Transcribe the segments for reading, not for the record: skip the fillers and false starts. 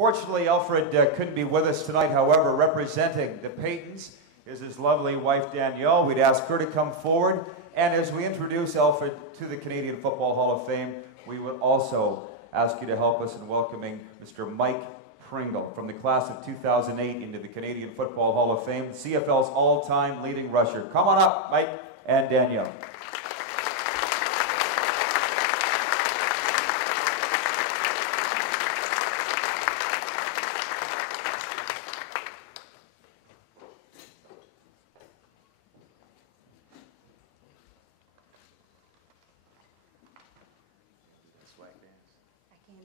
Unfortunately, Elfrid couldn't be with us tonight. However, representing the Paytons is his lovely wife, Danielle. We'd ask her to come forward. And as we introduce Elfrid to the Canadian Football Hall of Fame, we would also ask you to help us in welcoming Mr. Mike Pringle from the class of 2008 into the Canadian Football Hall of Fame, CFL's all-time leading rusher. Come on up, Mike and Danielle.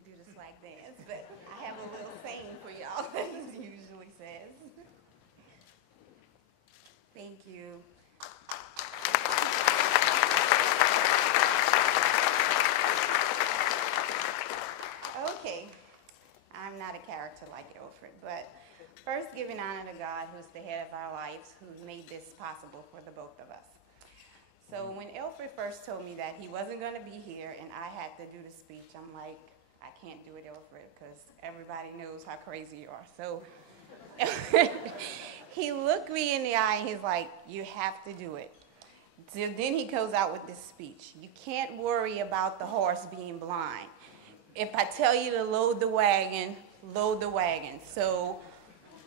Do the swag dance, but I have a little saying for y'all that he usually says. Thank you. Okay, I'm not a character like Elfrid, but first giving honor to God, who's the head of our lives, who's made this possible for the both of us. So when Elfrid first told me that he wasn't going to be here and I had to do the speech, I'm like, I can't do it, Elfrid, because everybody knows how crazy you are. So he looked me in the eye and he's like, you have to do it. So then he goes out with this speech. You can't worry about the horse being blind. If I tell you to load the wagon, load the wagon. So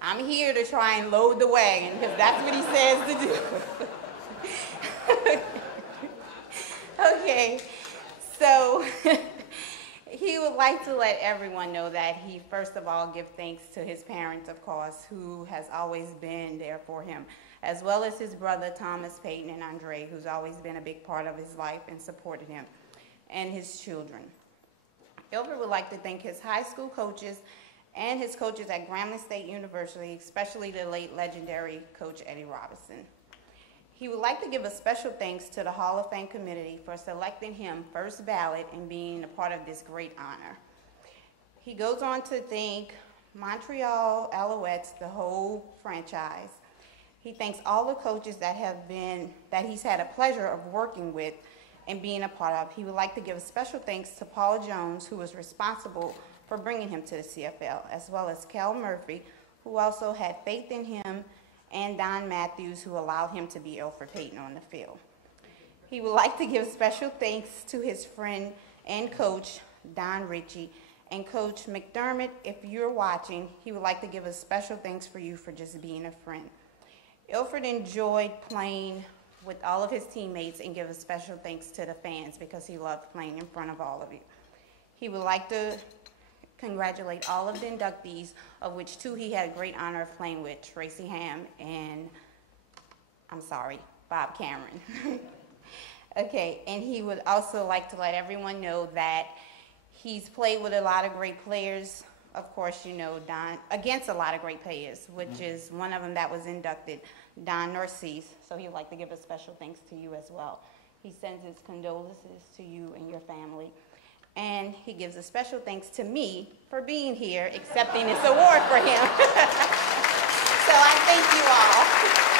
I'm here to try and load the wagon because that's what he says to do. Okay, so he would like to let everyone know that he, first of all, give thanks to his parents, of course, who has always been there for him, as well as his brother, Thomas Payton and Andre, who's always been a big part of his life and supported him, and his children. Elfrid would like to thank his high school coaches and his coaches at Grambling State University, especially the late legendary Coach Eddie Robinson. He would like to give a special thanks to the Hall of Fame committee for selecting him first ballot and being a part of this great honor. He goes on to thank Montreal Alouettes, the whole franchise. He thanks all the coaches that he's had a pleasure of working with and being a part of. He would like to give a special thanks to Paul Jones, who was responsible for bringing him to the CFL, as well as Cal Murphy, who also had faith in him, and Don Matthews, who allowed him to be Elfrid Payton on the field. He would like to give special thanks to his friend and coach, Don Ritchie, and Coach McDermott. If you're watching, he would like to give a special thanks for you for just being a friend. Elfrid enjoyed playing with all of his teammates and give a special thanks to the fans because he loved playing in front of all of you. He would like to congratulate all of the inductees, of which two he had a great honor of playing with, Tracy Ham and, Bob Cameron. Okay, and he would also like to let everyone know that he's played with a lot of great players. Of course, you know, against a lot of great players, which is one of them that was inducted, Don Narcisse. So he would like to give a special thanks to you as well. He sends his condolences to you and your family. And he gives a special thanks to me for being here, accepting this award for him. So I thank you all.